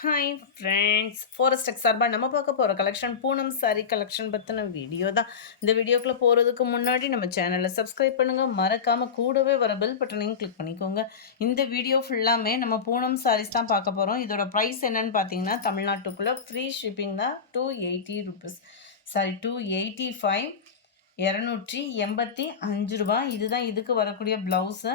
Hi friends forest X சார்பாக நம்ம பார்க்க போகிற கலெக்ஷன் பூனம் சாரி கலெக்ஷன் பற்றின வீடியோ தான். இந்த வீடியோக்குள்ளே போகிறதுக்கு முன்னாடி நம்ம சேனலை சப்ஸ்கிரைப் பண்ணுங்கள், மறக்காமல் கூடவே வர பெல் பட்டனையும் கிளிக் பண்ணிக்கோங்க. இந்த வீடியோ ஃபுல்லாமே நம்ம பூனம் சாரீஸ் தான் பார்க்க போகிறோம். இதோட ப்ரைஸ் என்னன்னு பார்த்தீங்கன்னா தமிழ்நாட்டுக்குள்ளே ஃப்ரீ ஷிப்பிங் தான். 280 ருபீஸ், சாரி 285, 285 ரூபா. இதுதான் இதுக்கு வரக்கூடிய ப்ளவுஸு.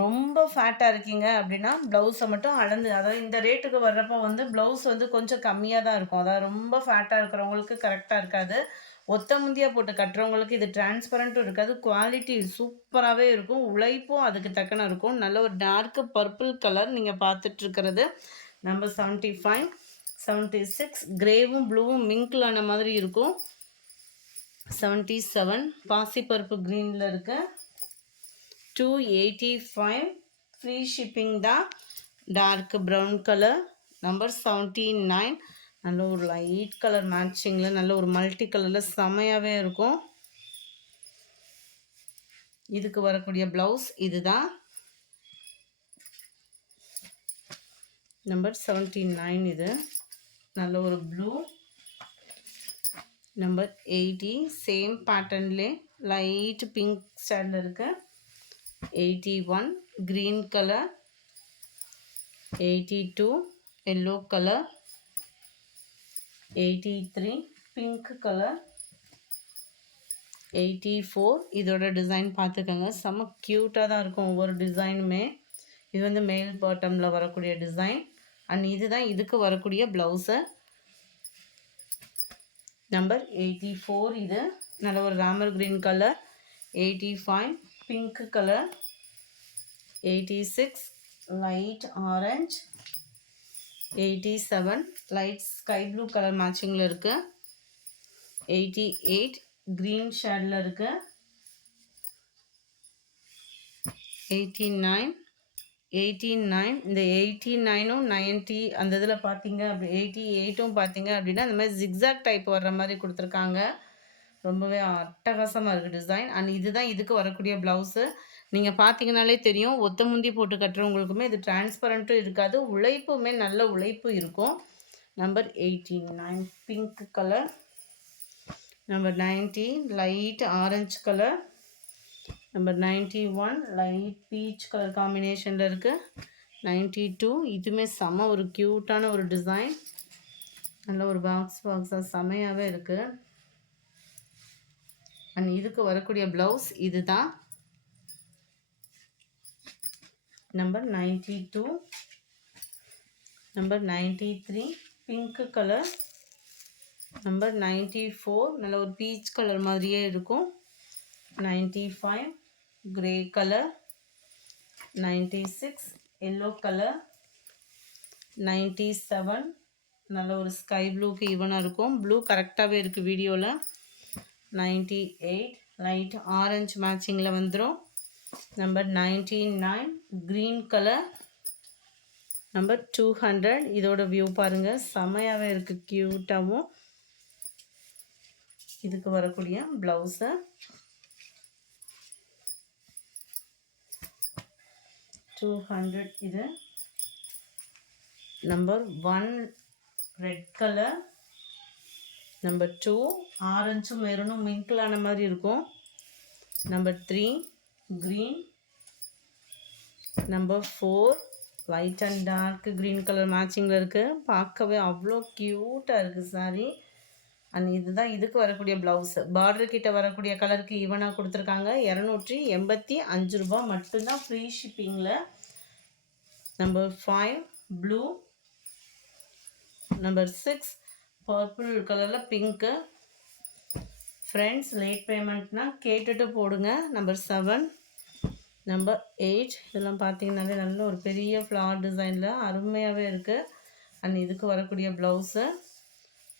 ரொம்ப ஃபேட்டாக இருக்கீங்க அப்படின்னா ப்ளவுஸை மட்டும் அளந்து, அதாவது இந்த ரேட்டுக்கு வர்றப்போ வந்து ப்ளவுஸ் வந்து கொஞ்சம் கம்மியாக தான் இருக்கும். அதாவது ரொம்ப ஃபேட்டாக இருக்கிறவங்களுக்கு கரெக்டாக இருக்காது. ஒத்த முந்தியாக போட்டு கட்டுறவங்களுக்கு இது டிரான்ஸ்பரண்ட்டும் இருக்காது. குவாலிட்டி சூப்பராகவே இருக்கும். உழைப்பும் அதுக்கு தக்கன இருக்கும். நல்ல ஒரு டார்க்கு பர்பிள் கலர் நீங்கள் பார்த்துட்ருக்கிறது நம்பர் 75, 76 கிரேவும் ப்ளூவும் மிங்கிளான மாதிரி இருக்கும். 77 பாசிப்பருப்பு க்ரீனில் இருக்கு. 285 ஃப்ரீ ஷிப்பிங் தான். Dark brown colour number 79. நல்ல ஒரு லைட் கலர் மேட்சிங்கில் நல்ல ஒரு மல்டி கலரில் செமையாகவே இருக்கும். இதுக்கு வரக்கூடிய ப்ளவுஸ் இதுதான். நம்பர் 79 இது. நல்ல ஒரு ப்ளூ. நம்பர் 80 சேம் பேட்டர்ன்லே லைட் பிங்க் ஸ்டைலில் இருக்கு. 81 green color, 82 yellow color, 83 pink color, 84 இதோட டிசைன் பார்த்துக்கோங்க, செம்ம க்யூட்டாக தான் இருக்கும் ஒவ்வொரு டிசைனுமே. இது வந்து மேல் பாட்டமில் வரக்கூடிய டிசைன். அண்ட் இதுதான் இதுக்கு வரக்கூடிய ப்ளவுஸு. நம்பர் 84 இது. நல்ல ஒரு Ramar green colour. 85 pink colour. 86 light orange. 87 light sky blue color matchingல இருக்கு. 88 green shadeல இருக்கு. 89 இந்த 89ம் 90 அந்த இதில் பார்த்தீங்க அப்படி 88ம் பார்த்தீங்க அப்படின்னா இந்த மாதிரி ஜிக்ஸாக் டைப் வர்ற மாதிரி கொடுத்துருக்காங்க. ரொம்பவே அட்டகாசமாக இருக்குது டிசைன். அண்ட் இதுதான் இதுக்கு வரக்கூடிய ப்ளவுஸு. நீங்கள் பார்த்தீங்கனாலே தெரியும், ஒத்த முந்தி போட்டு கட்டுறவங்களுக்குமே இது டிரான்ஸ்பரண்ட்டும் இருக்காது, உழைப்புமே நல்ல உழைப்பு இருக்கும். Number 89 pink colour. Number 90 light orange colour. Number 91 light peach colour காம்பினேஷனில் இருக்குது. 92 இதுவுமே செம்ம ஒரு க்யூட்டான ஒரு டிசைன். நல்ல ஒரு பாக்ஸாக செமையாகவே இருக்குது. அண்ட் இதுக்கு வரக்கூடிய ப்ளவுஸ் இதுதான். Number 92. Number 93 pink colour. Number 94 நல்ல ஒரு பீச் கலர் மாதிரியே இருக்கும். 95 கிரே கலர். 96 yellow colour. 97 நல்ல ஒரு ஸ்கை ப்ளூக்கு ஈவனாக இருக்கும். ப்ளூ கரெக்டாகவே இருக்குது வீடியோவில். 98 லைட் ஆரஞ்சு மேட்சிங்கில் வந்துடும். Number 99 green colour. நம்பர் 200 இதோட வியூ பாருங்கள், செமையாகவே இருக்குது க்யூட்டாகவும். இதுக்கு வரக்கூடிய ப்ளவுஸு. இது. Number 1 red colour. நம்பர் 2 ஆரஞ்சும் மெரூனும் மிங்கிளான மாதிரி இருக்கும். Number 3 green. Number 4 light and dark green colour மேட்சிங்கில் இருக்குது. பார்க்கவே அவ்வளோ க்யூட்டாக இருக்குது சாரி. அண்ட் இதுதான் இதுக்கு வரக்கூடிய ப்ளவுஸு. பார்டர் கிட்ட வரக்கூடிய கலருக்கு ஈவனாக கொடுத்துருக்காங்க. 285 ரூபா மட்டும்தான் ஃப்ரீ ஷிப்பிங்கில். Number 5 blue. நம்பர் 6 பர்பிள் கலரில் பிங்க்கு. ஃப்ரெண்ட்ஸ் லேட் பேமெண்ட்னா கேட்டுட்டு போடுங்க. நம்பர் 7. நம்பர் 8 இதெல்லாம் பார்த்தீங்கன்னாலே நல்ல ஒரு பெரிய ஃப்ளார் டிசைனில் அருமையாகவே இருக்குது. அண்ட் இதுக்கு வரக்கூடிய ப்ளவுஸு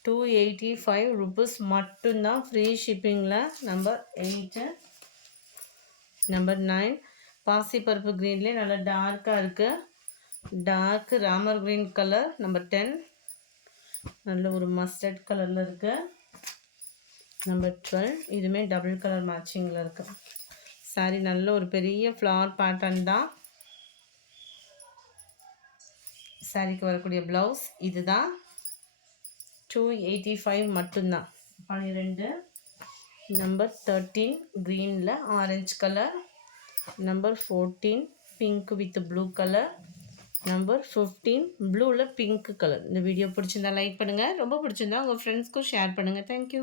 285 ருபீஸ் மட்டும்தான் ஃப்ரீ ஷிப்பிங்கில். நம்பர் 8. நம்பர் 9 பாசிப்பருப்பு க்ரீன்லேயே நல்லா டார்க்காக இருக்குது. Dark Ramar green colour. Number 10 நல்ல ஒரு மஸ்டர்ட் கலரில் இருக்குது. நம்பர் 12 இதுவுமே டபுள் கலர் மேட்சிங்கில் இருக்குது. சாரி நல்ல ஒரு பெரிய ஃப்ளவர் பேட்டர்ன் தான். சாரிக்கு வரக்கூடிய ப்ளவுஸ் இதுதான். 285 மட்டும்தான். 12 நம்பர் 13 க்ரீனில் orange colour, number 14 pink with blue colour, number 15 ப்ளூவில் பிங்க் கலர். இந்த வீடியோ பிடிச்சிருந்தா லைக் பண்ணுங்கள், ரொம்ப பிடிச்சிருந்தா உங்கள் ஃப்ரெண்ட்ஸ்க்கும் ஷேர் பண்ணுங்கள். தேங்க்யூ.